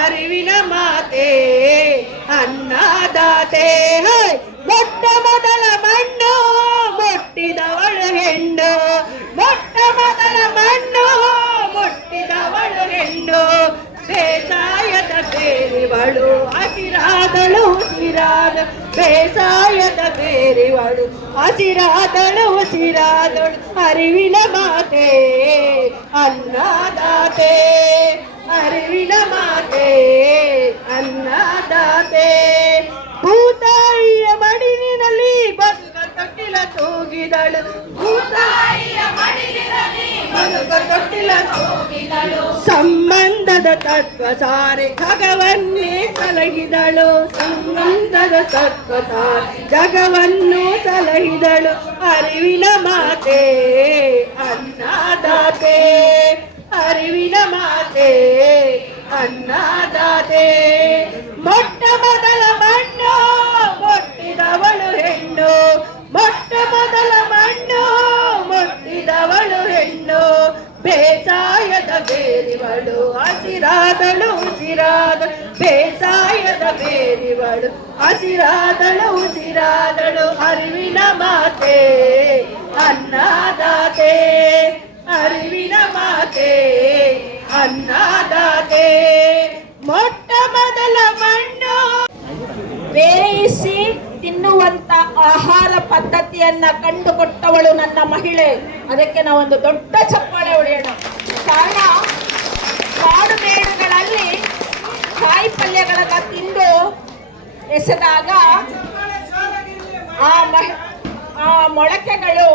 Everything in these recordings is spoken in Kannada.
ಅರಿವಿನ ಮಾತೆ ಅನ್ನದಾತೆ. ಮೊಟ್ಟ ಮೊದಲ ಮಣ್ಣು ಮುಟ್ಟಿದವಳು ಹೆಣ್ಣು, ಮೊಟ್ಟ ಮೊದಲ ಮಣ್ಣು ಮುಟ್ಟಿದವಳು ಹೆಣ್ಣು. ಬೇಸಾಯದ ಬೇರಿವಳು ಹಸಿರಾದಳು ಉಸಿರಾದ, ಬೇಸಾಯದ ಬೇರಿವಳು ಹಸಿರಾದಳು ಉಸಿರಾದಳು. ಅರಿವಿನ ಮಾತೆ ಅನ್ನದಾತೆ, ಅರಿವಿನ ಮಾತೆ ಅನ್ನದಾತೆ. ಭೂತಾಯಿಯ ಮಡಿಲಿನಲ್ಲಿ ಬದುಕ ತೊಟ್ಟಿಲ ತೂಗಿದಳು, ಭೂತಾಯಿಯ ಮಡಿಲಿನಲ್ಲಿ ಬದುಕ ತೊಟ್ಟಿಲ ತೂಗಿದಳು. ಸಂಬಂಧದ ತತ್ವ ಸಾರಿ ಜಗವನ್ನೇ ಸಲಹಿದಳು, ಸಂಬಂಧದ ತತ್ವ ಸಾರಿ ಜಗವನ್ನು ಸಲಹಿದಳು. ಅರಿವಿನ ಮಾತೆ ಅನ್ನದಾತೆ, ಅರಿವಿನ ಮಾತೆ ಅನ್ನದಾತೆ. ಮೊಟ್ಟ ಮೊದಲ ಮಣ್ಣು ಮುಟ್ಟಿದವಳು ಹೆಣ್ಣು, ಮೊಟ್ಟ ಮೊದಲ ಮಣ್ಣು ಮುಟ್ಟಿದವಳು ಹೆಣ್ಣು. ಬೇಸಾಯದ ಬೇರಿವಳು ಹಸಿರಾದಳು ಉಸಿರಾದ, ಬೇಸಾಯದ ಬೇರಿವಳು ಹಸಿರಾದಳು ಉಸಿರಾದಳು. ಅರಿವಿನ ಮಾತೆ ಅನ್ನದಾತೆ, ಅರಿವಿನ ಮಾತೆ ಅನ್ನದಾತೆ. ಮೊಟ್ಟ ಮೊದಲ ಮಣ್ಣು ಬೇಯಿಸಿ ತಿನ್ನುವಂತ ಆಹಾರ ಪದ್ಧತಿಯನ್ನ ಕಂಡುಕೊಟ್ಟವಳು ನನ್ನ ಮಹಿಳೆ. ಅದಕ್ಕೆ ನಾವೊಂದು ದೊಡ್ಡ ಚಪ್ಪಾಳೆ ಹೊಡೆಯೋಣ. ಕಾರಣ, ಕಾಡು ಮೇಡುಗಳಲ್ಲಿ ಕಾಯಿ ಪಲ್ಯಗಳನ್ನ ತಿಂದು ಎಸೆದಾಗ ಆ ಮೊಳಕೆಗಳು,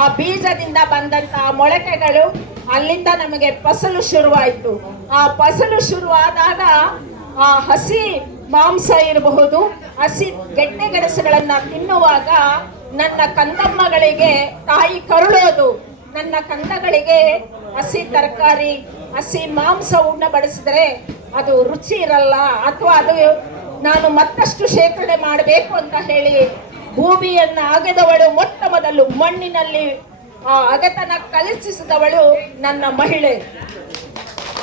ಆ ಬೀಜದಿಂದ ಬಂದಂತ ಮೊಳಕೆಗಳು ಅಲ್ಲಿಂದ ನಮಗೆ ಫಸಲು ಶುರುವಾಯಿತು. ಆ ಫಸಲು ಶುರುವಾದಾಗ ಆ ಹಸಿ ಮಾಂಸ ಇರಬಹುದು, ಹಸಿ ಗೆಡ್ಡೆ ಗೆಣಸುಗಳನ್ನ ತಿನ್ನುವಾಗ ನನ್ನ ಕಂದಮ್ಮಗಳಿಗೆ ತಾಯಿ ಕರುಳೋದು. ನನ್ನ ಕಂದಗಳಿಗೆ ಹಸಿ ತರಕಾರಿ, ಹಸಿ ಮಾಂಸ ಉಣ್ಣಬಡಿಸಿದ್ರೆ ಅದು ರುಚಿ ಇರಲ್ಲ, ಅಥವಾ ಅದು ನಾನು ಮತ್ತಷ್ಟು ಶೇಖರಣೆ ಮಾಡಬೇಕು ಅಂತ ಹೇಳಿ ಭೂಮಿಯನ್ನ ಅಗೆದವಳು, ಮೊಟ್ಟ ಮೊದಲು ಮಣ್ಣಿನಲ್ಲಿ ಆ ಅಗತನ ಕಲಿಸಿದವಳು ನನ್ನ ಮಹಿಳೆ.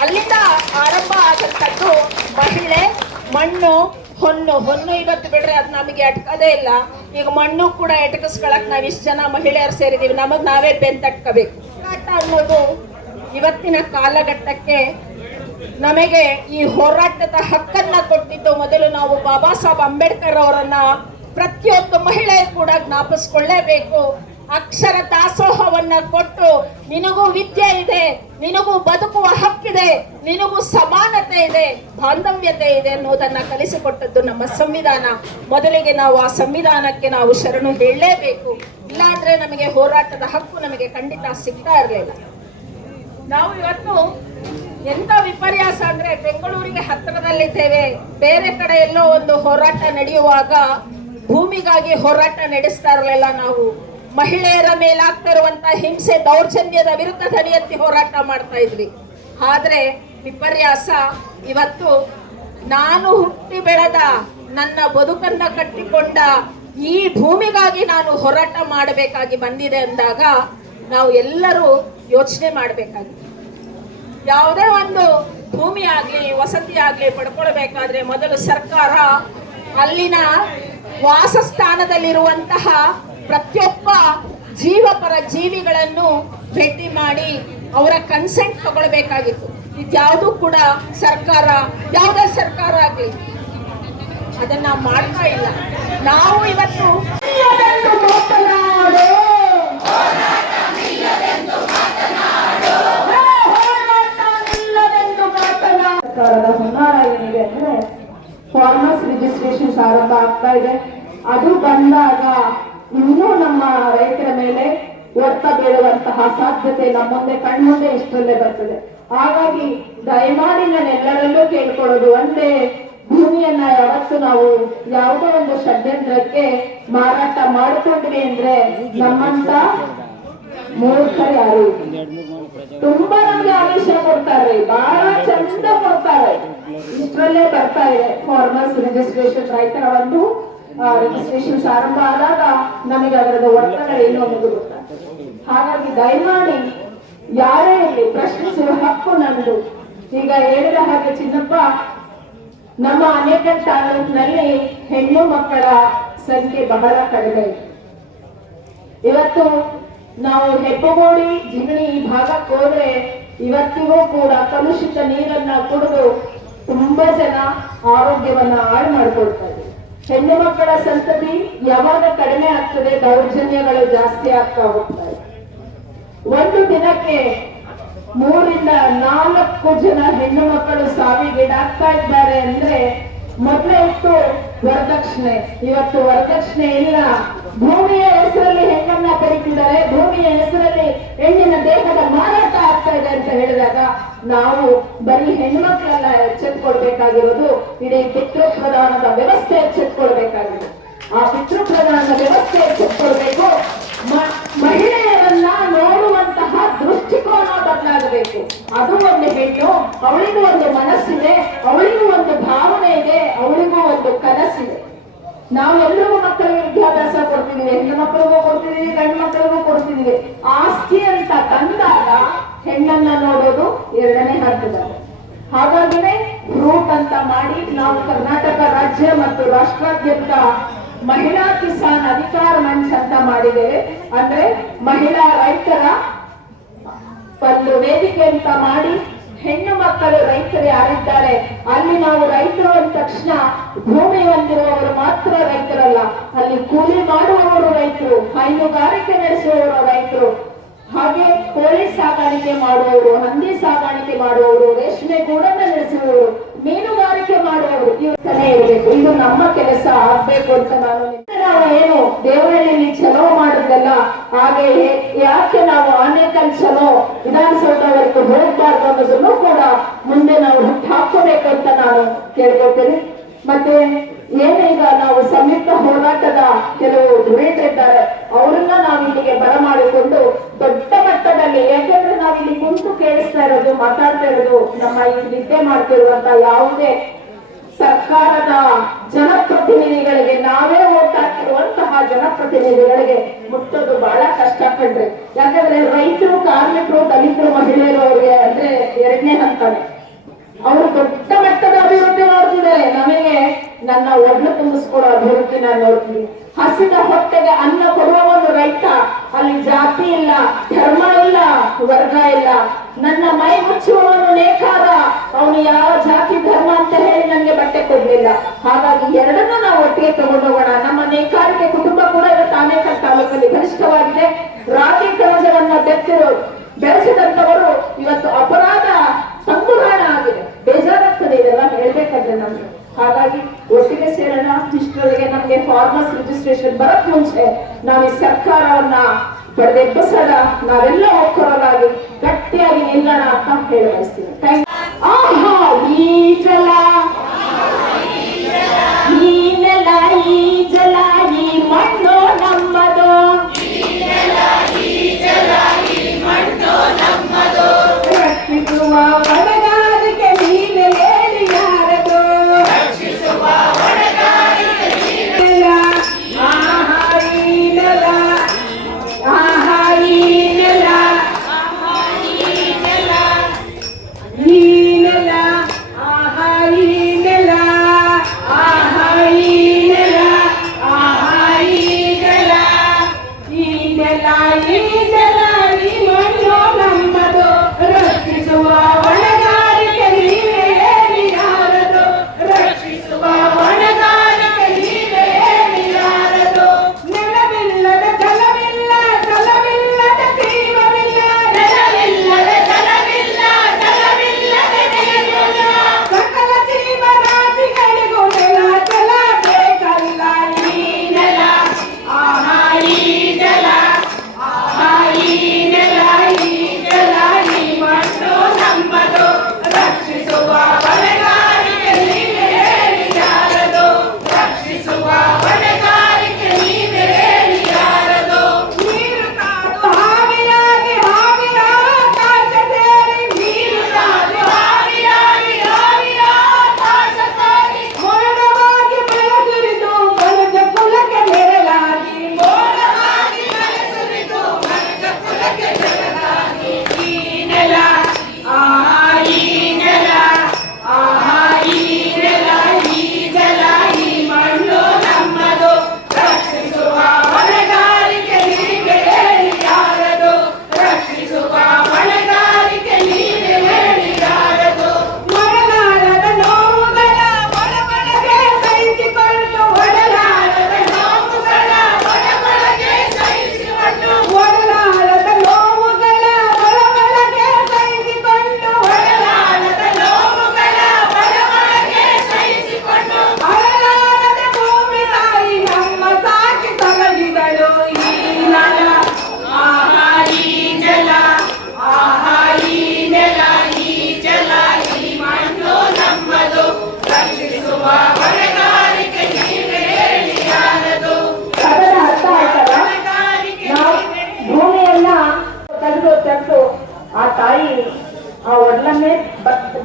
ಅಲ್ಲಿಂದ ಆರಂಭ ಆದಂಥದ್ದು ಮಹಿಳೆ. ಮಣ್ಣು, ಹೊನ್ನು ಇವತ್ತು ಬಿಡ್ರೆ ಅದು ನಮಗೆ ಅಟ್ಕದೇ ಇಲ್ಲ. ಈಗ ಮಣ್ಣು ಕೂಡ ಎಟಕಿಸ್ಕೊಳಕ್ ನಾವು ಇಷ್ಟು ಜನ ಮಹಿಳೆಯರು ಸೇರಿದೀವಿ, ನಮಗ್ ನಾವೇ ಬೆಂತಟ್ಕೋಬೇಕು. ಹೋರಾಟ ಅನ್ನೋದು ಇವತ್ತಿನ ಕಾಲಘಟ್ಟಕ್ಕೆ ನಮಗೆ ಈ ಹೋರಾಟದ ಹಕ್ಕನ್ನ ಕೊಟ್ಟಿದ್ದು ಮೊದಲು ನಾವು ಬಾಬಾ ಸಾಹೇಬ್ ಅಂಬೇಡ್ಕರ್ ಅವರನ್ನ ಪ್ರತಿಯೊಂದು ಮಹಿಳೆ ಕೂಡ ಜ್ಞಾಪಿಸ್ಕೊಳ್ಳೇಬೇಕು. ಅಕ್ಷರ ದಾಸೋಹವನ್ನ ಕೊಟ್ಟು ನಿನಗೂ ವಿದ್ಯೆ ಇದೆ, ನಿನಗೂ ಬದುಕುವ ಹಕ್ಕಿದೆ, ನಿನಗೂ ಸಮಾನತೆ ಇದೆ, ಬಾಂಧವ್ಯತೆ ಇದೆ ಅನ್ನೋದನ್ನ ಕಲಿಸಿಕೊಟ್ಟದ್ದು ನಮ್ಮ ಸಂವಿಧಾನ. ಮೊದಲಿಗೆ ನಾವು ಆ ಸಂವಿಧಾನಕ್ಕೆ ನಾವು ಶರಣು ಹೇಳಲೇಬೇಕು. ಇಲ್ಲಾಂದ್ರೆ ನಮಗೆ ಹೋರಾಟದ ಹಕ್ಕು ನಮಗೆ ಖಂಡಿತ ಸಿಗ್ತಾ ಇರಲಿಲ್ಲ. ನಾವು ಇವತ್ತು ಎಂತ ವಿಪರ್ಯಾಸ ಅಂದ್ರೆ, ಬೆಂಗಳೂರಿಗೆ ಹತ್ತಿರದಲ್ಲಿದ್ದೇವೆ, ಬೇರೆ ಕಡೆ ಎಲ್ಲೋ ಒಂದು ಹೋರಾಟ ನಡೆಯುವಾಗ ಭೂಮಿಗಾಗಿ ಹೋರಾಟ ನಡೆಸ್ತಾ ಇರಲಿಲ್ಲ. ನಾವು ಮಹಿಳೆಯರ ಮೇಲಾಗ್ತಾ ಇರುವಂತ ಹಿಂಸೆ, ದೌರ್ಜನ್ಯದ ವಿರುದ್ಧ ಧ್ವನಿ ಎತ್ತಿ ಹೋರಾಟ ಮಾಡ್ತಾ ಇದ್ವಿ. ಆದ್ರೆ ವಿಪರ್ಯಾಸ, ಇವತ್ತು ನಾನು ಹುಟ್ಟಿ ಬೆಳೆದ, ನನ್ನ ಬದುಕನ್ನ ಕಟ್ಟಿಕೊಂಡ ಈ ಭೂಮಿಗಾಗಿ ನಾನು ಹೋರಾಟ ಮಾಡಬೇಕಾಗಿ ಬಂದಿದೆ ಅಂದಾಗ ನಾವು ಎಲ್ಲರೂ ಯೋಚನೆ ಮಾಡಬೇಕಾಗಿದೆ. ಯಾವುದೇ ಒಂದು ಭೂಮಿ ಆಗ್ಲಿ, ವಸತಿ ಆಗ್ಲಿ ಪಡ್ಕೊಳ್ಬೇಕಾದ್ರೆ ಮೊದಲು ಸರ್ಕಾರ ಅಲ್ಲಿನ ವಾಸಸ್ಥಾನದಲ್ಲಿರುವಂತಹ ಪ್ರತಿಯೊಬ್ಬ ಜೀವಪರ ಜೀವಿಗಳನ್ನು ಭೇಟಿ ಮಾಡಿ ಅವರ ಕನ್ಸೆಂಟ್ ತಗೊಳ್ಬೇಕಾಗಿತ್ತು. ಇದ್ಯಾವುದೂ ಕೂಡ ಸರ್ಕಾರ, ಯಾವುದೇ ಸರ್ಕಾರ ಆಗಲಿ ಅದನ್ನ ಮಾಡ್ತಾ ಇಲ್ಲ. ನಾವು ಇವತ್ತು ಸರ್ಕಾರದ ಹುನ್ನಾರ ಏನಿದೆ ಅಂದ್ರೆ ಫಾರ್ಮರ್ಸ್ ರಿಜಿಸ್ಟ್ರೇಷನ್ ಆರಂಭ ಆಗ್ತಾ ಇದೆ. ಅದು ಬಂದಾಗ ಇನ್ನೂ ನಮ್ಮ ರೈತರ ಮೇಲೆ ಒತ್ತ ಬೀಳುವಂತಹ ಸಾಧ್ಯತೆ ನಮ್ಮ ಮುಂದೆ ಕಣ್ಮುಂದೆ ಇಷ್ಟರಲ್ಲೇ ಬರ್ತದೆ. ಹಾಗಾಗಿ ದಯಮಾಡಿ ನಾನು ಎಲ್ಲರಲ್ಲೂ ಕೇಳ್ಕೊಳ್ಳೋದು ಒಂದೇ, ಭೂಮಿಯನ್ನ ಯಾವತ್ತು ನಾವು ಯಾವುದೋ ಒಂದು ಷಡ್ಯಂತ್ರಕ್ಕೆ ಮಾರಾಟ ಮಾಡಿಕೊಂಡ್ವಿ ಅಂದ್ರೆ ನಮ್ಮಂತ ಮೂರ್ಖರು ಯಾರು. ತುಂಬಾ ನಮ್ಗೆ ಆದೇಶ ಕೊಡ್ತಾರೆ, ಬಹಳ ಚಂದ ಕೊಡ್ತಾರೆ, ಇಷ್ಟರಲ್ಲೇ ಬರ್ತಾ ಇದೆ ಫಾರ್ಮರ್ಸ್ ರಿಜಿಸ್ಟ್ರೇಷನ್. ರೈತರ ಒಂದು ರಿಜಿಸ್ಟ್ರೇಷನ್ಸ್ ಆರಂಭ ಆದಾಗ ನಮಗೆ ಅದರದ ಒತ್ತಡ ಏನು ಅನ್ನೋದು ಗೊತ್ತಾಗ್ತದೆ. ಹಾಗಾಗಿ ದಯಮಾಡಿ ಯಾರೇ ಇಲ್ಲಿ ಪ್ರಶ್ನಿಸುವ ಹಕ್ಕು ನಮ್ದು. ಈಗ ಹೇಳಿದ ಹಾಗೆ ಚಿನ್ನಪ್ಪ, ನಮ್ಮ ಅನೇಕಲ್ ತಾಲೂಕಿನಲ್ಲಿ ಹೆಣ್ಣು ಮಕ್ಕಳ ಸಂಖ್ಯೆ ಬಹಳ ಕಡಿಮೆ ಇದೆ. ಇವತ್ತು ನಾವು ಹೆಬ್ಬಗೋಳಿ ಜಿಗಣಿ ಈ ಭಾಗಕ್ಕೆ ಹೋದ್ರೆ ಇವತ್ತಿಗೂ ಕೂಡ ಕಲುಷಿತ ನೀರನ್ನ ಕುಡಿದು ತುಂಬಾ ಜನ ಆರೋಗ್ಯವನ್ನ ಹಾಳು ಮಾಡ್ಕೊಳ್ತಾರೆ. ಹೆಣ್ಣು ಮಕ್ಕಳ ಸಂತತಿ ಯಾವಾಗ ಕಡಿಮೆ ಆಗ್ತದೆ, ದೌರ್ಜನ್ಯಗಳು ಜಾಸ್ತಿ ಆಗ್ತಾ ಹೋಗ್ತವೆ. ಒಂದು ದಿನಕ್ಕೆ 3 ರಿಂದ 4 ಜನ ಹೆಣ್ಣು ಮಕ್ಕಳು ಸಾವಿಗೀಡಾಗ್ತಾ ಇದ್ದಾರೆ ಅಂದ್ರೆ ಮೊದಲೇ ಇತ್ತು ವರದಕ್ಷಿಣೆ, ಇವತ್ತು ವರದಕ್ಷಿಣೆ ಇಲ್ಲ. ಭೂಮಿಯ ಹೆಸರಲ್ಲಿ ಹೆಣ್ಣನ್ನ ಕರೀತಿದ್ದಾರೆ, ಭೂಮಿಯ ಹೆಸರಲ್ಲಿ ಹೆಣ್ಣಿನ ದೇಹದ ಮಾರಾಟ ಆಗ್ತಾ ಇದೆ ಅಂತ ಹೇಳಿದಾಗ ನಾವು ಬರೀ ಹೆಣ್ಮಕ್ಳೆಲ್ಲ ಎಚ್ಚೆತ್ಕೊಳ್ಬೇಕಾಗಿರೋದು, ಇಡೀ ಪಿತೃ ಪ್ರಧಾನದ ವ್ಯವಸ್ಥೆ ಎಚ್ಚೆತ್ಕೊಳ್ಬೇಕಾಗಿದೆ. ಆ ಪಿತೃ ಪ್ರಧಾನದ ವ್ಯವಸ್ಥೆ ಎಚ್ಚೆತ್ಕೊಳ್ಬೇಕು. ಮಹಿಳೆಯರನ್ನ ನೋಡುವಂತಹ ದೃಷ್ಟಿಕೋನ ಬದಲಾಗಬೇಕು. ಅದು ಒಂದು ಹೆಣ್ಣು, ಅವಳಿಗೂ ಒಂದು ಮನಸ್ಸಿದೆ, ಅವಳಿಗೂ ಒಂದು ಭಾವನೆ ಇದೆ, ಅವಳಿಗೂ ಒಂದು ಕನಸಿದೆ. ನಾವೆಲ್ಲರಿಗೂ ಮಕ್ಕಳಿಗೆ ವಿದ್ಯಾಭ್ಯಾಸ ಕೊಡ್ತಿದೀವಿ, ಹೆಣ್ಣು ಮಕ್ಕಳಿಗೂ ಕೊಡ್ತಿದೀವಿ, ಗಂಡು ಮಕ್ಕಳಿಗೂ ಕೊಡ್ತಿದೀವಿ. ಆಸ್ತಿ ಅಂತ ತಂದಾಗ ಹೆಣ್ಣನ್ನ ನೋಡೋದು 2ನೇ ಹಂತದಲ್ಲಿ. ಹಾಗಾಗಿನೇ ರೂಟ್ ಅಂತ ಮಾಡಿ ನಾವು ಕರ್ನಾಟಕ ರಾಜ್ಯ ಮತ್ತು ರಾಷ್ಟ್ರಾದ್ಯಂತ ಮಹಿಳಾ ಕಿಸಾನ್ ಅಧಿಕಾರ ಮಂಚ್ ಅಂತ ಮಾಡಿದ್ದೇವೆ. ಅಂದ್ರೆ ಮಹಿಳಾ ರೈತರ ಒಂದು ವೇದಿಕೆ ಅಂತ ಮಾಡಿ, ಹೆಣ್ಣು ಮಕ್ಕಳು ರೈತರು ಯಾರಿದ್ದಾರೆ ಅಲ್ಲಿ ನಾವು ರೈತರು ಅಂದ ತಕ್ಷಣ ಭೂಮಿ ಹೊಂದಿರುವವರು ಮಾತ್ರ ರೈತರಲ್ಲ, ಅಲ್ಲಿ ಕೂಲಿ ಮಾಡುವವರು ರೈತರು, ಹೈನುಗಾರಿಕೆ ನಡೆಸುವವರು ರೈತರು, ಹಾಗೆ ಕೋಳಿ ಸಾಗಾಣಿಕೆ ಮಾಡುವವರು, ಹಂದಿ ಸಾಗಾಣಿಕೆ ಮಾಡುವವರು, ರೇಷ್ಮೆ ಗೂಡನ್ನ ನಡೆಸುವವರು, ಮೀನುಗಾರಿಕೆ ಮಾಡುವವರು ಇವ್ರೇ ಇರಬೇಕು. ಇದು ನಮ್ಮ ಕೆಲಸ ಆಗ್ಬೇಕು ಅಂತ ನಾವು ಏನು ದೇವರಹಳ್ಳಿಯಲ್ಲಿ ಚಲೋ ಮಾಡುದಲ್ಲ, ಹಾಗೆ ಯಾಕೆ ನಾವು ಆನೇಕಲ್ ಚಲೋ ವಿಧಾನಸೌಧವರೆಗೂ ಹೋಗ್ಬಾರ್ದು ಅನ್ನೋದನ್ನು ಕೂಡ ಮುಂದೆ ನಾವು ಹಾಕೋಬೇಕು ಅಂತ ನಾನು ಕೇಳ್ಕೊಳ್ತೇನೆ. ಮತ್ತೆ ಏನೀಗ ನಾವು ಸಂಯುಕ್ತ ಹೋರಾಟದ ಕೆಲವು ಧುರೀಣರಿದ್ದಾರೆ, ಅವರನ್ನ ನಾವು ಇಲ್ಲಿಗೆ ಬರಮಾಡಿಕೊಂಡು ದೊಡ್ಡ ಮಟ್ಟದಲ್ಲಿ, ಯಾಕೆಂದ್ರೆ ನಾವಿಲ್ಲಿ ಕುಂತು ಕೇಳಿಸ್ತಾ ಇರೋದು, ಮಾತಾಡ್ತಾ ಇರೋದು ನಮ್ಮ ಈ ನಿದ್ದೆ ಮಾಡ್ತಿರುವಂತ ಯಾವುದೇ ಸರ್ಕಾರದ ಜನಪ್ರತಿನಿಧಿಗಳಿಗೆ, ನಾವೇ ಓಟ್ ಹಾಕಿರುವಂತಹ ಜನಪ್ರತಿನಿಧಿಗಳಿಗೆ ಮುಟ್ಟೋದು ಬಹಳ ಕಷ್ಟ ಕಂಡ್ರಿ. ಯಾಕಂದ್ರೆ ರೈತರು, ಕಾರ್ಮಿಕರು, ದಲಿತರು, ಮಹಿಳೆಯರು ಅವ್ರಿಗೆ ಅಂದ್ರೆ 2ನೇ ಹಂತನೇ. ಅವರು ದೊಡ್ಡ ಮಟ್ಟದ ಅಭಿವೃದ್ಧಿ ನೋಡ್ತಿದ್ದಾರೆ, ನಮಗೆ ನನ್ನ ಒಡ್ಲು ತುಂಬಿಸ್ಕೊಡೋ ಅಭಿವೃದ್ಧಿ ನಾನು ನೋಡ್ತೀನಿ. ಹಸಿದ ಹೊಟ್ಟೆಗೆ ಅನ್ನ ಕೊಡುವವನು ರೈತ, ಅಲ್ಲಿ ಜಾತಿ ಇಲ್ಲ, ಧರ್ಮ ಇಲ್ಲ, ವರ್ಗ ಇಲ್ಲ. ನನ್ನ ಮೈ ಮುಚ್ಚುವವನು ನೇಕಾರ, ಅವನು ಯಾವ ಜಾತಿ ಧರ್ಮ ಅಂತ ಹೇಳಿ ನನಗೆ ಬಟ್ಟೆ ಕೊಡ್ಲಿಲ್ಲ. ಹಾಗಾಗಿ 2ನ್ನೂ ನಾವು ಒಟ್ಟಿಗೆ ತಗೊಂಡೋಗೋಣ. ನಮ್ಮ ನೇಕಾರಿಕೆ ಕುಟುಂಬ ಕೂಡ ಇವತ್ತು ಆನೇಕಲ್ ತಾಲೂಕಲ್ಲಿ ಬಲಿಷ್ಠವಾಗಿದೆ. ರಾಗಿ ಕಣಜವನ್ನ ಬೆಳೆಸಿದಂತವರು ಇವತ್ತು ಅಪರಾಧ ಸಂಪೂರ್ಣ ಆಗಿದೆ. ಬೇಜಾರಾಗ್ತದೆ ಇದೆಲ್ಲ ಹೇಳ್ಬೇಕಂದ್ರೆ ನಮ್ಗೆ. ಹಾಗಾಗಿ ಒಟ್ಟಿಗೆ ಸೇರೋಣ. ಇಷ್ಟರೊಳಗೆ ನಮ್ಗೆ ಫಾರ್ಮರ್ಸ್ ರಿಜಿಸ್ಟ್ರೇಷನ್ ಬರಕ್ ಮುಂಚೆ ನಾವು ಈ ಸರ್ಕಾರವನ್ನ ಪಡೆದೆಬ್ಬಿಸೋಣ, ನಾವೆಲ್ಲ ಒಕ್ಕೊರಲಾಗಿ ಗಟ್ಟಿಯಾಗಿ ನಿಲ್ಲೋಣ ಅಂತ ಹೇಳಿ ಬಯಸ್ತೀನಿ. ಆಹಾ ಈ ಜಲ, ಈ ನೆಲ, ಈ ಜಲ, ಈ ಮಣ್ಣು ನಮ್ಮದು, ರಕ್ಷಿಸುವ ಹೊಣೆಗಾರಿಕೆ ನೀನೆ ಹೇಳಿ ಯಾರದು, ಆಹಾ ಈ ನೆಲ, ಆಹಾ ಈ ನೆಲ, ಈ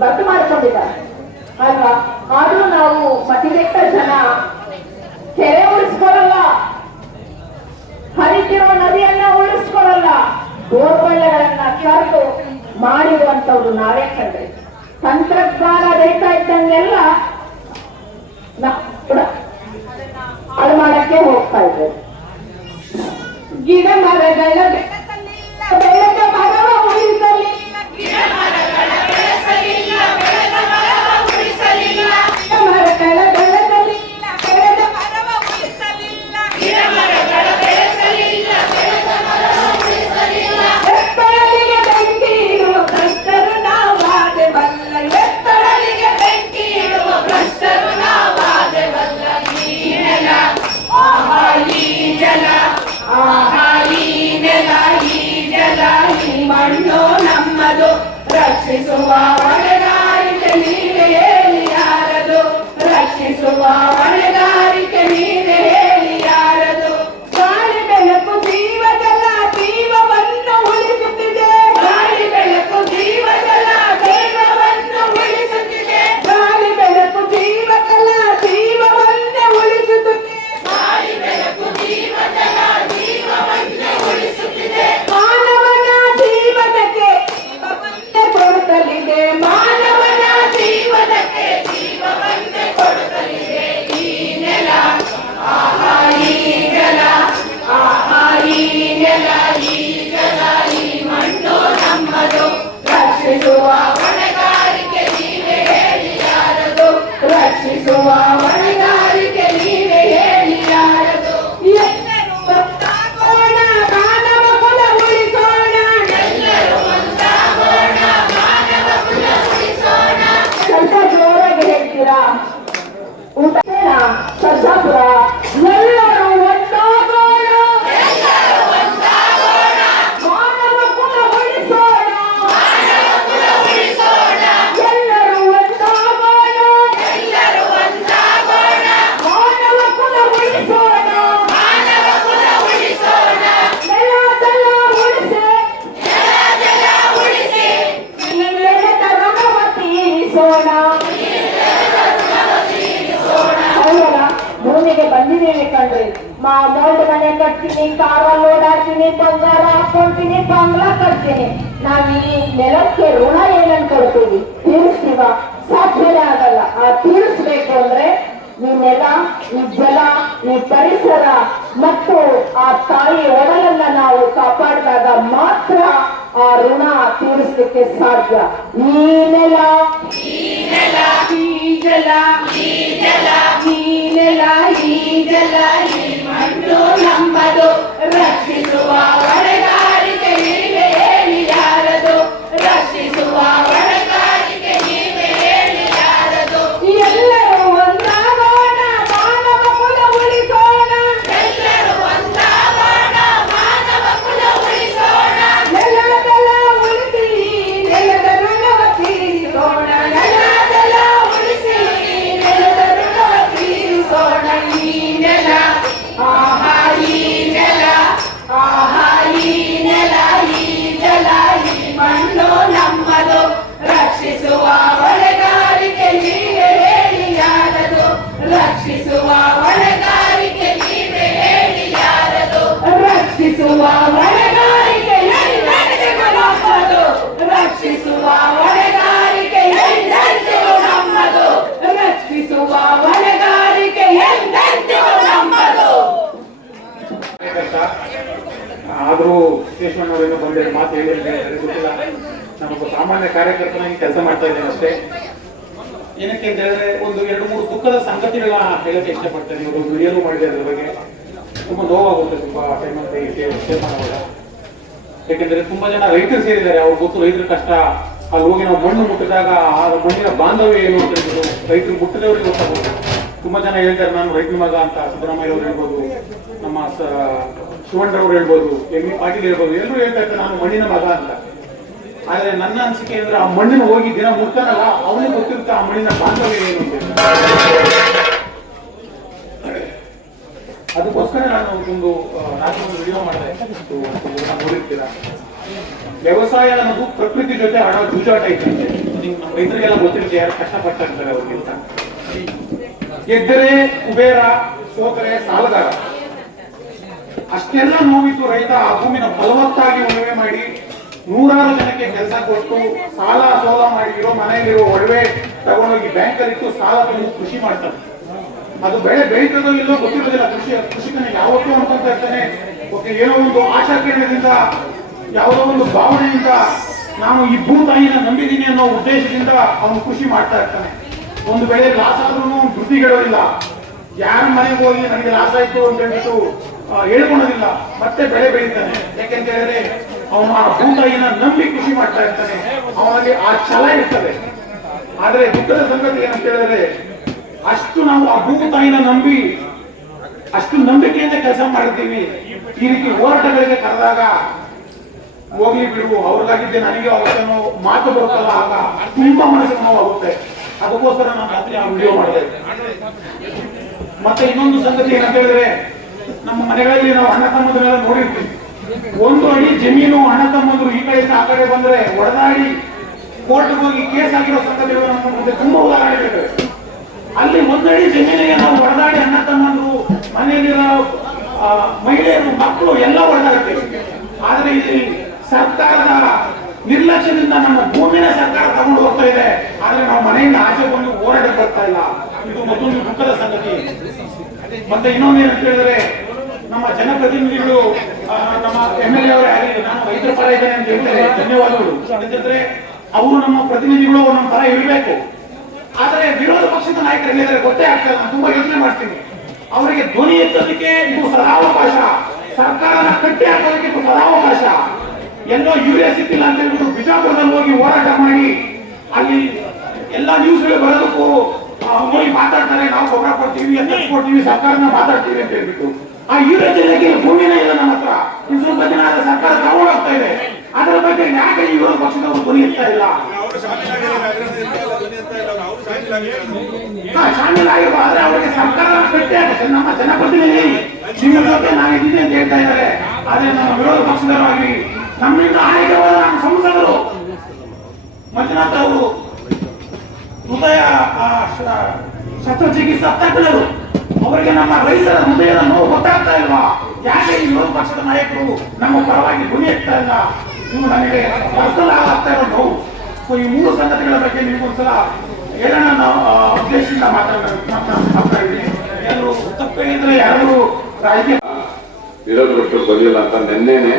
ಬದಲು ಮಾಡ್ಕೊಂಡಿದ್ದಾರೆ ಅಲ್ವಾ. ಆದ್ರೂ ನಾವು ಮತಿಗೆಟ್ಟ ಜನ ಕೆರೆ ಉಳಿಸ್ಕೊಳಲ್ಲ, ಹರಿತಿರುವ ನದಿಯನ್ನ ಉಳಿಸ್ಕೊಳಲ್ಲ, ಬೋರ್ವೆಲ್ಗಳನ್ನ ಕರೆದು ಮಾಡಿರುವಂತವ್ರು ನಾವೇ ಕಂಡ್ರಿ. ತಂತ್ರಜ್ಞಾನ ಬೇಕಾ ಇದ್ದಂಗೆಲ್ಲ ಹಾಳು ಮಾಡಕ್ಕೆ ಹೋಗ್ತಾ ಇದ್ದೇವೆ. ಗಿಡ ಮರಗಳ ಬೆಳೆದ ಮರವ ಉಳಿಸಲಿಲ್ಲ, ಗಿಡ ಮರಗಳ ಬೆಳೆಸಲಿಲ್ಲ, ಬೆಳೆದ ಮರವ ಉಳಿಸಲಿಲ್ಲ, ಮರಗಳ ಬೆಳೆಸಲಿಲ್ಲ, ಬೆಳೆದ ಮರವ ಉಳಿಸಲಿಲ್ಲ, ಗಿಡ ಮರಗಳ ಬೆಳೆಸಲಿಲ್ಲ, ಬೆಳೆದ ಮರವ ಉಳಿಸಲಿಲ್ಲ. ಎತ್ತರಲಿಗೆ ಬೆಂಕಿ ಇಡುವ ಭ್ರಷ್ಟರು ನಾವಾದೆವಲ್ಲ, ಎತ್ತರಲಿಗೆ ಬೆಂಕಿ ಇಡುವ ಭ್ರಷ್ಟರು ನಾವಾದೆವಲ್ಲ. ಈ ನೆಲ ಆಹಾ ಈ ಜಲ, ಆಹಾ ಈ ನೆಲ ಈ ಜಲ ಈ ಮಣ್ಣು ನಮ್ಮದು, ರಕ್ಷಿಸುವ ಹೊಣೆಗಾರಿಕೆ ನೀವೇ ಹೇಳಿ ಯಾರದು, ರಕ್ಷಿಸುವ ಹೊಣೆಗಾರಿಕೆ ನೀವೇ ಹೇಳಿ ಯಾರದು. ಗಾಳಿ ಬೆಳಕು ಜೀವ ಜಲ ಜೀವವನ್ನು ಉಳಿಸುತ್ತಿದೆ, ಗಾಳಿ ಬೆಳಕು ಜೀವ ಜಲ ಜೀವವನ್ನು ಉಳಿಸುತ್ತಿದೆ, ಗಾಳಿ ಬೆಳಕು ಜೀವ ಜಲ ಜೀವವನ್ನೇ ಉಳಿಸುತ್ತಿದೆ, ಗಾಳಿ ಬೆಳಕು ಜೀವ ಜಲ ಜೀವವನ್ನೇ ಉಳಿಸುತ್ತಿದೆ. ಮಾನವನ ಜೀವನಕ್ಕೆ ಜೀವವನ್ನೇ ಕೊಡುತ್ತಲಿದೆ, ಮಾನವನ ಜೀವನಕ್ಕೆ ಜೀವವನ್ನೇ ಕೊಡುತ್ತಲಿದೆ. ಈ ನೆಲ ಆಹಾ ಈ ಜಲ, ಆಹಾ ಈ ನೆಲ ಈ ಜಲ ಈ ಮಣ್ಣು ನಮ್ಮದು, ರಕ್ಷಿಸುವ ಹೊಣೆಗಾರಿಕೆ ನೀವೇ ಹೇಳಿ ಯಾರದು, ರಕ್ಷಿಸುವ ಹೊಣೆಗಾರಿಕೆ ನೀವೇ ಹೇಳಿ ಯಾರದು. ಎಲ್ಲರೂ ಒಂದಾಗೋಣ, ಮಾನವ ಕುಲ ಉಳಿಸೋಣ, ಎಲ್ಲರೂ ಒಂದಾಗೋಣ, ಮಾನವ ಕುಲ ಉಳಿಸೋಣ. ಸ್ವಲ್ಪ ಜೋರಾಗಿ ಹೇಳ್ತೀರಾ? ಊಟನ ಸರ್ಜಾಪುರ ಎಲ್ಲರೂ ಒಂದಾಗೋಣ, ಎಲ್ಲರೂ ಒಂದಾಗೋಣ, ಮಾನವ ಕುಲ ಉಳಿಸೋಣ, ಮಾನವ ಕುಲ ಉಳಿಸೋಣ, ಎಲ್ಲರೂ ಒಂದಾಗೋಣ, ಎಲ್ಲರೂ ಒಂದಾಗೋಣ, ಮಾನವ ಕುಲ ಉಳಿಸೋಣ, ಮಾನವ ಕುಲ ಉಳಿಸೋಣ. ನೆಲ ಜಲ ಉಳಿಸಿ, ನೆಲ ಜಲ ಉಳಿಸಿ, ನೆಲದ ಋಣವ ತೀರಿಸೋಣ, ಅಲ್ವಲ್ಲ? ಭೂಮಿಗೆ ಬಂದಿದ್ದೇವೆ ಕಣ್ರಿ. ಮೋಲ್ಡ್ ಮನೆ ಕಟ್ತೀನಿ, ಕಾರಲ್ಲಿ ಓಡಾಡ್ತೀನಿ, ಬಂಗಾರ ಹಾಕೊಳ್ತೀನಿ, ಬಂಗ್ಲಾ ಕಟ್ತೀನಿ. ನಾವ್ ಈ ನೆಲಕ್ಕೆ ಋಣ ಏನಂತ ಕೊಡ್ತೀವಿ? ತೀರಿಸ್ತೀವ? ಸಾಧ್ಯನೇ ಆಗಲ್ಲ. ಆ ತೀರಿಸ್ಬೇಕು ಅಂದ್ರೆ ಈ ನೆಲ, ಈ ಜಲ, ಈ ಪರಿಸರ ಮತ್ತು ಆ ತಾಯಿ ಒಡಲನ್ನ ನಾವು ಕಾಪಾಡಿದಾಗ ಮಾತ್ರ ಆ ಋಣ ತೀರಿಸಲಿಕ್ಕೆ ಸಾಧ್ಯ. ಈ ನೆಲ ಈ ನೆಲ ಈ ಜಲ ಈ ಜಲ ಈ ನೆಲ ಈ ಜಲ ಈ ಮಣ್ಣು ನಮ್ಮದು, ರಕ್ಷಿಸುವ ಹೊಣೆಗಾರಿಕೆ ನೀವೇ ಹೇಳಿ ಯಾರದು, ರಕ್ಷಿಸುವ ಹೊಣೆಗಾರಿಕೆ ನೀವೇ ಹೇಳಿ ಯಾರದು. ಎಲ್ಲರೂ ಒಂದಾಗೋಣ, ಮಾನವ ಕುಲ ಉಳಿಸೋಣ, ಎಲ್ಲರೂ ಒಂದಾಗೋಣ, ಮಾನವ ಕುಲ ಉಳಿಸೋಣ. ನೆಲ ಜಲ ಉಳಿಸಿ, ನೆಲದ ಋಣವ ತೀರಿಸೋಣ, ನೆಲ ಜಲ ಉಳಿಸಿ, ನೆಲದ ಋಣವ ತೀರಿಸೋಣ. ಈ ನೆಲ ಆಹಾ ಈ ನೆಲ, ಆಹಾ ಈ ನೆಲ ಈ ಜಲ ಈ ಮಣ್ಣು ನಮ್ಮದು, ರಕ್ಷಿಸುವ ಹೊಣೆಗಾರಿಕೆ ನೀವೇ ಹೇಳಿ ಯಾರದು, ರಕ್ಷಿಸುವ ಹೊಣೆಗಾರಿಕೆ ನೀವೇ ಹೇಳಿ ಯಾರದು, ರಕ್ಷಿಸುವ ಹೊಣೆಗಾರಿಕೆ ಎಲ್ಲರಿಗೂ ನಮ್ಮದು, ರಕ್ಷಿಸುವ ಹೊಣೆಗಾರಿಕೆ ಎಲ್ಲರಿಗೂ ನಮ್ಮದು, ರಕ್ಷಿಸುವ ಹೊಣೆಗಾರಿಕೆ ಎಲ್ಲರಿಗೂ ನಮ್ಮದು. ಆದರೂ ಸಿದ್ದೇಶ್ವರನವರೇನೋ ಬಂದೇಳಿ ಮಾತು ಹೇಳಿದ್ರೆ ಗೊತ್ತಿಲ್ಲ. ನಾನೊಬ್ಬ ಸಾಮಾನ್ಯ ಕಾರ್ಯಕರ್ತನಾಗಿ ಕೆಲಸ ಮಾಡ್ತಾ ಇದ್ದೇನೆ ಅಷ್ಟೇ. ಏನಕ್ಕೆ ಅಂತ ಹೇಳಿದ್ರೆ ಒಂದು 2-3 ದುಃಖದ ಸಂಗತಿಗಳ ಹೇಳಕ್ಕೆ ಇಷ್ಟಪಡ್ತೇನೆ. ಇವರು ವಿಡಿಯೋನು ಮಾಡಿದೆ ಅದ್ರ ಬಗ್ಗೆ. ತುಂಬಾ ನೋವಾಗುತ್ತೆ ತುಂಬಾ ಟೈಮಲ್ಲಿ ಶೇರ್ ಮಾಡುವಾಗ. ಯಾಕೆಂದ್ರೆ ತುಂಬಾ ಜನ ರೈತರು ಸೇರಿದ್ದಾರೆ, ಅವ್ರು ಗೊತ್ತು ರೈತರ ಕಷ್ಟ. ಅಲ್ಲಿ ಹೋಗಿ ನಾವು ಮಣ್ಣು ಮುಟ್ಟಿದಾಗ ಆ ಮಣ್ಣಿನ ಬಾಂಧವ್ಯ ಏನು ಅಂತ ಹೇಳಿದ್ರು ರೈತರು ಮುಟ್ಟಿದವ್ರಿಗೆ ಗೊತ್ತಾಗುತ್ತೆ. ತುಂಬಾ ಜನ ಹೇಳ್ತಾರೆ ನಾನು ರೈತರ ಮಗ ಅಂತ. ಸಿದ್ದರಾಮಯ್ಯ ಅವರು ಹೇಳ್ಬೋದು, ನಮ್ಮ ಶಿವಣ್ಣರವ್ರು ಹೇಳ್ಬೋದು, ಎಂ ವಿ ಪಾಟೀಲ್ ಹೇಳ್ಬೋದು, ಎಲ್ಲರೂ ಹೇಳ್ತಾ ಇರ್ತಾರೆ ನಾನು ಮಣ್ಣಿನ ಮಗ ಅಂತ. ಆದ್ರೆ ನನ್ನ ಅನಿಸಿಕೆ ಅಂದ್ರೆ ಆ ಮಣ್ಣಿನ ಹೋಗಿ ದಿನ ಮುಟ್ತಾನಲ್ಲ ಅವನಿಗೆ ಗೊತ್ತಿರುತ್ತೆ ಆ ಮಣ್ಣಿನ ಬಾಂಧವ್ಯ ಏನು ಅಂತ. ಅದಕ್ಕೋಸ್ಕರ ನಾನು ಒಂದು ರಾತ್ರಿ ಒಂದು ವಿಡಿಯೋ ಮಾಡಿದೆ, ನೋಡಿರ್ತೀರಾ. ವ್ಯವಸಾಯ ಅನ್ನೋದು ಪ್ರಕೃತಿ ಜೊತೆ ಆಡೋ ಜೂಜಾಟ ಇದ್ದಂತೆ. ನಿಮ್ಗೆ ನಮ್ಮ ರೈತರಿಗೆಲ್ಲ ಗೊತ್ತಿರುತ್ತೆ ಯಾರು ಕಷ್ಟಪಡ್ತಾ ಇರ್ತಾರೆ ಅವ್ರಿಗಿಂತ. ಗೆದ್ದರೆ ಕುಬೇರ, ಸೋತರೆ ಸಾಲಗಾರ. ಅಷ್ಟೆಲ್ಲ ನೋವಿತ್ತು ರೈತ ಆ ಭೂಮಿನ ಫಲವತ್ತಾಗಿ ಉಳುಮೆ ಮಾಡಿ ನೂರಾರು ಜನಕ್ಕೆ ಕೆಲಸ ಕೊಟ್ಟು ಸಾಲ ಸೋಲ ಮಾಡಿ ಇರೋ ಮನೆಯಲ್ಲಿರೋ ಒಡವೆ ತಗೊಂಡೋಗಿ ಬ್ಯಾಂಕಲ್ಲಿ ಇಟ್ಟು ಸಾಲ ತಂದು ಕೃಷಿ ಮಾಡ್ತಾರೆ. ಅದು ಬೆಳೆ ಬೆಳೀತದೋ ಇಲ್ಲೋ ಗೊತ್ತಿರೋದಿಲ್ಲ. ಕೃಷಿಕನಿಗೆ ಯಾವತ್ತೂ ಅನ್ಕೊಂತ ಇರ್ತಾನೆ, ಏನೋ ಒಂದು ಆಶಾಕಿರಣದಿಂದ, ಯಾವುದೋ ಒಂದು ಭಾವನೆಯಿಂದ ನಾನು ಈ ಭೂತಾಯಿನ ನಂಬಿದ್ದೀನಿ ಅನ್ನೋ ಉದ್ದೇಶದಿಂದ ಅವನು ಕೃಷಿ ಮಾಡ್ತಾ ಇರ್ತಾನೆ. ಒಂದು ಬೆಳೆ ಲಾಸ್ ಆದ್ರೂ ಧೃತಿಗೆಡೋದಿಲ್ಲ. ಯಾರ ಮನೆಗೆ ಹೋಗಿ ನನಗೆ ಲಾಸ್ ಆಯ್ತು ಅಂತ ಹೇಳ್ಬಿಟ್ಟು ಹೇಳ್ಕೊಳೋದಿಲ್ಲ. ಮತ್ತೆ ಬೆಳೆ ಬೆಳೀತಾನೆ. ಯಾಕೆಂತ ಹೇಳಿದ್ರೆ ಅವನು ಆ ಭೂತಾಯಿನ ನಂಬಿ ಕೃಷಿ ಮಾಡ್ತಾ ಇರ್ತಾನೆ. ಅವನಲ್ಲಿ ಆ ಛಲ ಇರ್ತದೆ. ಆದ್ರೆ ದುಃಖದ ಸಂಗತಿ ಏನಂತ ಹೇಳಿದ್ರೆ, ಅಷ್ಟು ನಾವು ಆ ಭೂತಾಯಿನ ನಂಬಿ ಅಷ್ಟು ನಂಬಿಕೆಯಿಂದ ಕೆಲಸ ಮಾಡಿರ್ತೀವಿ. ಈ ರೀತಿ ಹೋರಾಟಗಳಿಗೆ ಕರೆದಾಗ ಹೋಗ್ಲಿ ಬಿಡುವು, ಅವ್ರಿಗಾಗಿದ್ದೆ ನನಗೆ ಅವತ್ತೇನೋ ಮಾತು ಬರುತ್ತಲ್ಲ, ಆಗ ತುಂಬಾ ಮನಸ್ಸಿಗೆ ನೋವು ಆಗುತ್ತೆ. ಅದಕ್ಕೋಸ್ಕರ ನಾನು ರಾತ್ರಿ ಆ ವಿಡಿಯೋ ಮಾಡಿದೆ. ಮತ್ತೆ ಇನ್ನೊಂದು ಸಂಗತಿ ಏನಂತ ಹೇಳಿದ್ರೆ, ನಮ್ಮ ಮನೆಗಳಲ್ಲಿ ನಾವು ಅಣ್ಣ ತಮ್ಮದನ್ನೆಲ್ಲ ನೋಡಿರ್ತೀವಿ. 1 ಅಡಿ ಜಮೀನು ಅಣ್ಣ ತಮ್ಮಂದ್ರು ಈ ಕಡೆಯಿಂದ ಆ ಕಡೆ ಬಂದ್ರೆ ಹೊಡೆದಾಡಿ ಕೋರ್ಟ್ಗೆ ಹೋಗಿ ಕೇಸ್ ಆಗಿರೋ ಸಂಗತಿಗಳು ನಮ್ಮ ಮುಂದೆ ತುಂಬಾ ಉದಾಹರಣೆಗಳಿವೆ. ಅಲ್ಲಿ 1 ಅಡಿ ಜಮೀನಿಗೆ ನಾವು ಹೊಡೆದಾಡಿ ಅಣ್ಣ ತಮ್ಮಂದ್ರು, ಮನೆಯಲ್ಲಿರೋ ಮಹಿಳೆಯರು, ಮಕ್ಕಳು ಎಲ್ಲ ಹೊಡೆದಾಡ್ತೀವಿ. ಆದ್ರೆ ಇಲ್ಲಿ ಸರ್ಕಾರದ ನಿರ್ಲಕ್ಷ್ಯದಿಂದ ನಮ್ಮ ಭೂಮಿನ ಸರ್ಕಾರ ತಗೊಂಡು ಹೋಗ್ತಾ ಇದೆ. ಆದ್ರೆ ನಾವು ಮನೆಯಿಂದ ಆಚೆ ಬಂದು ಹೋರಾಟ ಬರ್ತಾ ಇಲ್ಲ. ಇದು ಮತ್ತೊಂದು ದುಃಖದ ಸಂಗತಿ. ಮತ್ತೆ ಇನ್ನೊಂದು ಏನಂತ ಹೇಳಿದ್ರೆ, ನಮ್ಮ ಜನಪ್ರತಿನಿಧಿಗಳು ನಮ್ಮ MLA ಅವರೇ ಆಗಲಿ, ನಾನು ರೈತರ ಪರ ಇದ್ದೇನೆ ಅಂತ ಹೇಳ್ತಾರೆ, ಧನ್ಯವಾದಗಳು. ಯಾಕಂದ್ರೆ ಅವರು ನಮ್ಮ ಪ್ರತಿನಿಧಿಗಳು ನಮ್ಮ ಪರ ಇರಬೇಕು. ಆದ್ರೆ ವಿರೋಧ ಪಕ್ಷದ ನಾಯಕರು ಹೇಳಿದರೆ ಗೊತ್ತೇ ಆಗ್ತದೆ. ನಾನು ತುಂಬಾ ಯೋಚನೆ ಮಾಡ್ತೀನಿ. ಅವರಿಗೆ ಧ್ವನಿ ಎತ್ತೋದಕ್ಕೆ ಇದು ಸದಾವಕಾಶ, ಸರ್ಕಾರನ ಕಟ್ಟಿ ಹಾಕೋದಕ್ಕೆ ಇದು ಸದಾವಕಾಶ. ಎಲ್ಲೋ ಯೂರಿಯಾ ಸಿಕ್ಕಿಲ್ಲ ಅಂತ ಹೇಳ್ಬಿಟ್ಟು ಬಿಜಾಪುರದಲ್ಲಿ ಹೋಗಿ ಹೋರಾಟ ಮಾಡಿ ಅಲ್ಲಿ ಎಲ್ಲಾ ನ್ಯೂಸ್ಗಳು ಬರೋದಕ್ಕೂ ಹೋಗಿ ಮಾತಾಡ್ತಾರೆ, ನಾವು ಗೊಬ್ಬರ ಕೊಡ್ತೀವಿ, ಕೊಡ್ತೀವಿ, ಸರ್ಕಾರನ ಮಾತಾಡ್ತೀವಿ ಅಂತ ಹೇಳ್ಬಿಟ್ಟು. ಆ ಯೂರಿಯಾ ಜಿಲ್ಲೆಗೆ ಭೂಮಿನೇ ಇಲ್ಲ ನಮ್ಮ ಹತ್ರ. ಇನ್ನು ಸ್ವಲ್ಪ ದಿನ ಸರ್ಕಾರ ತಗೊಂಡೋಗ್ತಾ ಇದೆ. ಅದರ ಬಗ್ಗೆ ಯಾಕೆ ಈ ವಿರೋಧ ಪಕ್ಷದವರು ಧ್ವನಿ ಎತ್ತಾ ಇಲ್ಲ? ಶಾಮಿಲ್ ಆಗಿರುವ, ಆದ್ರೆ ಅವರಿಗೆ ಸರ್ಕಾರ ಕಟ್ಟಿ ಆಗುತ್ತೆ. ನಮ್ಮ ಜನಪ್ರತಿನಿಧಿ ನಿಮ್ಮ ಜೊತೆ ನಾವಿದ್ದೀನಿ ಅಂತ ಹೇಳ್ತಾ ಇದ್ದಾರೆ. ಆದ್ರೆ ನಮ್ಮ ವಿರೋಧ ಪಕ್ಷದವರಾಗಿ ನಮ್ಮಿಂದ ಆಯ್ಕೆವಾದ ನಮ್ಮ ಸಂಸದರು ಮಂಜುನಾಥ್ ಅವರು ಹೃದಯ ಶಸ್ತ್ರಚಿಕಿತ್ಸಾ ತಜ್ಞರು, ಅವರಿಗೆ ನಮ್ಮ ರೈತರ ಹೃದಯದ ನೋವು ಗೊತ್ತಾಗ್ತಾ ಇಲ್ವಾ? ಯಾಕೆ ಈ ವಿರೋಧ ಪಕ್ಷದ ನಾಯಕರು ನಮ್ಮ ಪರವಾಗಿ ಧ್ವನಿ ಎತ್ತಾ ಇಲ್ಲ? ನೀವು ನನಗೆ ಅರ್ಥ ಆಗ್ತಾ ಇರೋ ನೋವು. ಸೊ ಈ 3 ಸಂಗತಿಗಳ ಬಗ್ಗೆ ನಿಮಗೊಂದ್ಸಲ ಹೇಳೋಣ ನಾವು ಉದ್ದೇಶದಿಂದ ಮಾತಾಡ್ತಾ ಇದ್ದೀನಿ. ಎಲ್ಲರೂ ತಪ್ಪೇನಿದ್ರೆ ಯಾರು ರಾಜಕೀಯ ವಿರೋಧ ಪಕ್ಷರು ಬಂದಿಲ್ಲ ಅಂತ ನಿನ್ನೆನೆ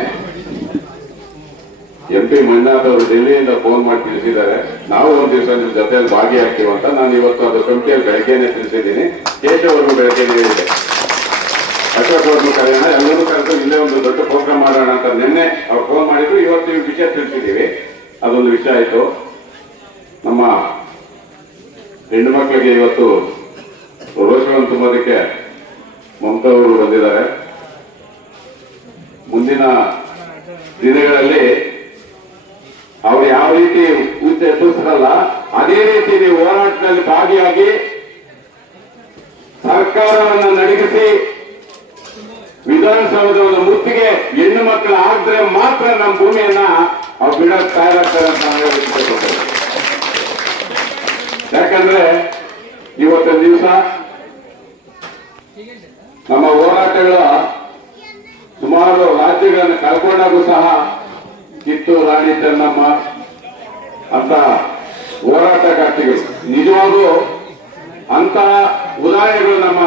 MP ಮಂಜುನಾಥ್ ಅವರು ಡೆಲ್ಲಿಯಿಂದ ಫೋನ್ ಮಾಡಿ ತಿಳಿಸಿದ್ದಾರೆ. ನಾವು ಒಂದು ದಿವಸ ನಿಮ್ಮ ಜೊತೆಯಲ್ಲಿ ಭಾಗಿಯಾಗ್ತೀವಿ ಅಂತ. ನಾನು ಇವತ್ತು ಅದು ಕಮಿಟಿಯಲ್ಲಿ ಬೆಳಗ್ಗೆನೆ ತಿಳಿಸಿದ್ದೀನಿ. ಕೇಶವ್ ಅವರು ಬೆಳಗ್ಗೆನೆ ಹೇಳಿದೆ, ಅಶೋಕ್ ಅವ್ರನ್ನು ಕರೆಯೋಣ, ಎಲ್ಲರೂ ಕರೆದು ಇಲ್ಲೇ ಒಂದು ದೊಡ್ಡ ಪ್ರೋಗ್ರಾಮ್ ಮಾಡೋಣ ಅಂತ ನಿನ್ನೆ ಅವ್ರು ಫೋನ್ ಮಾಡಿದ್ರು. ಇವತ್ತು ಈ ವಿಷಯ ತಿಳಿಸಿದ್ದೀವಿ. ಅದೊಂದು ವಿಷಯ ಆಯ್ತು. ನಮ್ಮ ಹೆಣ್ಣು ಮಕ್ಕಳಿಗೆ ಇವತ್ತು ರೋಷವನ್ನು ತುಂಬೋದಕ್ಕೆ ಮಮತಾ ಅವರು ಬಂದಿದ್ದಾರೆ. ಮುಂದಿನ ದಿನಗಳಲ್ಲಿ ಅವ್ರು ಯಾವ ರೀತಿ ಉಚ್ಚ ಎದುರಿಸಲ್ಲ, ಅದೇ ರೀತಿ ನೀವು ಹೋರಾಟದಲ್ಲಿ ಭಾಗಿಯಾಗಿ ಸರ್ಕಾರವನ್ನು ನಡಗಿಸಿ ವಿಧಾನಸೌಧದ ಒಂದು ಮುತ್ತಿಗೆ ಹೆಣ್ಣು ಮಕ್ಕಳು ಆಗಿದ್ರೆ ಮಾತ್ರ ನಮ್ಮ ಭೂಮಿಯನ್ನ ಅವ್ರು ಬಿಡಕ್ ತಯಾರಾಗ್ತಾರೆ ಅಂತ ಹೇಳಬೇಕು. ಯಾಕಂದ್ರೆ ಇವತ್ತಿನ ದಿವಸ ನಮ್ಮ ಹೋರಾಟಗಳ ಸುಮಾರು ರಾಜ್ಯಗಳನ್ನು ಕಳ್ಕೊಂಡಾಗೂ ಸಹ ಕಿತ್ತೂರು ರಾಣಿ ಚೆನ್ನಮ್ಮ ಅಂತ ಹೋರಾಟಗಾರ್ತಿಗಳು ನಿಜವಾಗೂ ಅಂತ ಉದಾಹರಣೆಗಳು ನಮ್ಮ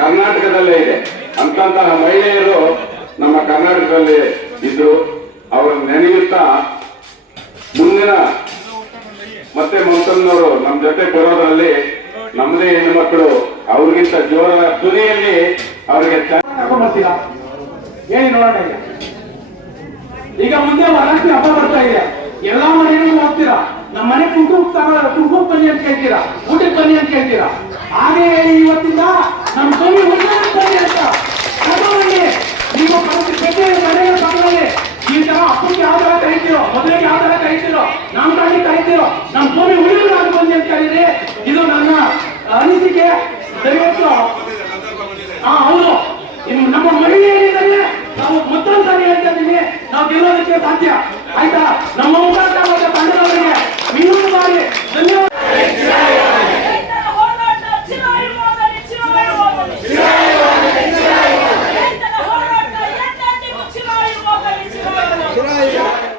ಕರ್ನಾಟಕದಲ್ಲೇ ಇದೆ. ಅಂತಂತಹ ಮಹಿಳೆಯರು ನಮ್ಮ ಕರ್ನಾಟಕದಲ್ಲಿ ಇದ್ರು. ಅವರನ್ನು ನೆನೆಯುತ್ತಾ ಮುಂದಿನ ಮತ್ತೆ ಮಮತನ್ನವರು ನಮ್ಮ ಜೊತೆ ಬರೋದ್ರಲ್ಲಿ ನಮ್ಮದೇ ಹೆಣ್ಣು ಮಕ್ಕಳು ಅವ್ರಿಗಿಂತ ಜೋರ ಧ್ವನಿಯಲ್ಲಿ ಅವರಿಗೆ ಹೇಳಿ ನೋಡೋಣ. ಈಗ ಮುಂದೆ ವರಲಕ್ಷ್ಮಿ ಹಬ್ಬ ಬರ್ತಾ ಇದೆ. ಎಲ್ಲಾ ಮನೆಗೂ ಹೋಗ್ತೀರಾ, ನಮ್ಮ ಮನೆ ಕುಂಕುಮ ಬನ್ನಿ ಅಂತ ಕೇಳ್ತೀರಾ, ಊಟಕ್ಕೆ ಬನ್ನಿ ಅಂತ ಕೇಳ್ತೀರಾ. ಹಾಗೆ ಇವತ್ತಿಂದ ನಮ್ಮ ಧ್ವನಿ ಬನ್ನಿ ಅಂತ ಕರ್ಕೊಂಡ್ಬನ್ನಿ. ನೀವು ಪ್ರತಿ ಮನೆಗಳ ಪಕ್ಕದಲ್ಲಿ ಈ ತರ ಹಬ್ಬಕ್ಕೆ ಯಾವ ತರ ಕರೀತೀರೋ, ಮದುವೆಗೆ ಯಾವ ತರ ಕರೀತೀರೋ, ನಾಮಕಾಗಿ ಕರೀತೀರೋ, ನಮ್ಮ ಧ್ವನಿ ಉಳಿದು ಬನ್ನಿ ಅಂತ ಹೇಳಿದ್ರೆ ಇದು ನನ್ನ ಅನಿಸಿಕೆ. ದಯವಿಟ್ಟು ಹೌದು, ಇನ್ನು ನಮ್ಮ ಮಹಿಳೆಯರಿದ್ದಾರೆ. ನಾವು ಮತ್ತೊಂದು ಸಾರಿ ಹೇಳ್ತಾ ಇದ್ದೀವಿ, ನಾವು ಗೆಲ್ಲೋದಕ್ಕೆ ಸಾಧ್ಯ. ಆಯ್ತಾ? ನಮ್ಮ ಮುಖಾಂತರ ತಂಡದವರಿಗೆ ಮಾಡಿ